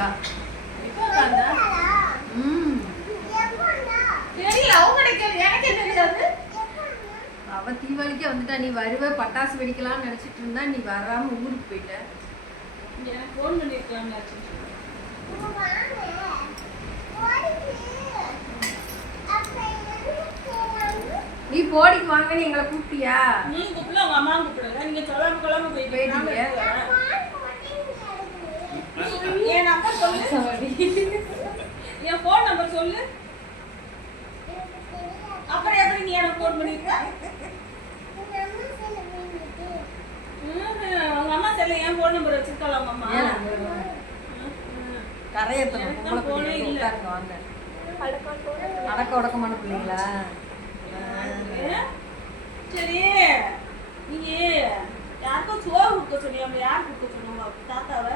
இருக்கா. அவ தீபாவளிக்கே வந்துட்டா. நீ வருவ பட்டாசு வெடிக்கலாம்னு நினைச்சிட்டு இருந்தா, நீ வராம ஊருக்கு போயிட்ட. நீ போடிக்கு வாங்கன்னு எங்களை கூப்பிட்டியா? நீ கூப்பிடல, உங்க அம்மா கூப்பிடல. நீங்க சொல்லாம கொள்ளாம போயிட்டீங்க. என் நம்பர் சொல்லு. என் போன் நம்பர் சொல்லு. அப்புறம் எப்படி நீ எனக்கு போன் பண்ணிருக்க? உங்க அம்மா செல்ல என் போன் நம்பர் வச்சிருக்காளா உங்க அம்மா? கரையத்தன போனே இல்ல. வாங்க. அடக்க உடக்கமான பிள்ளைங்களா? சரி, நீங்க யாருக்கும் சோறு கொடுக்க சொன்னீங்க. யார் கொடுக்க சொன்னாங்க? தாத்தாவை.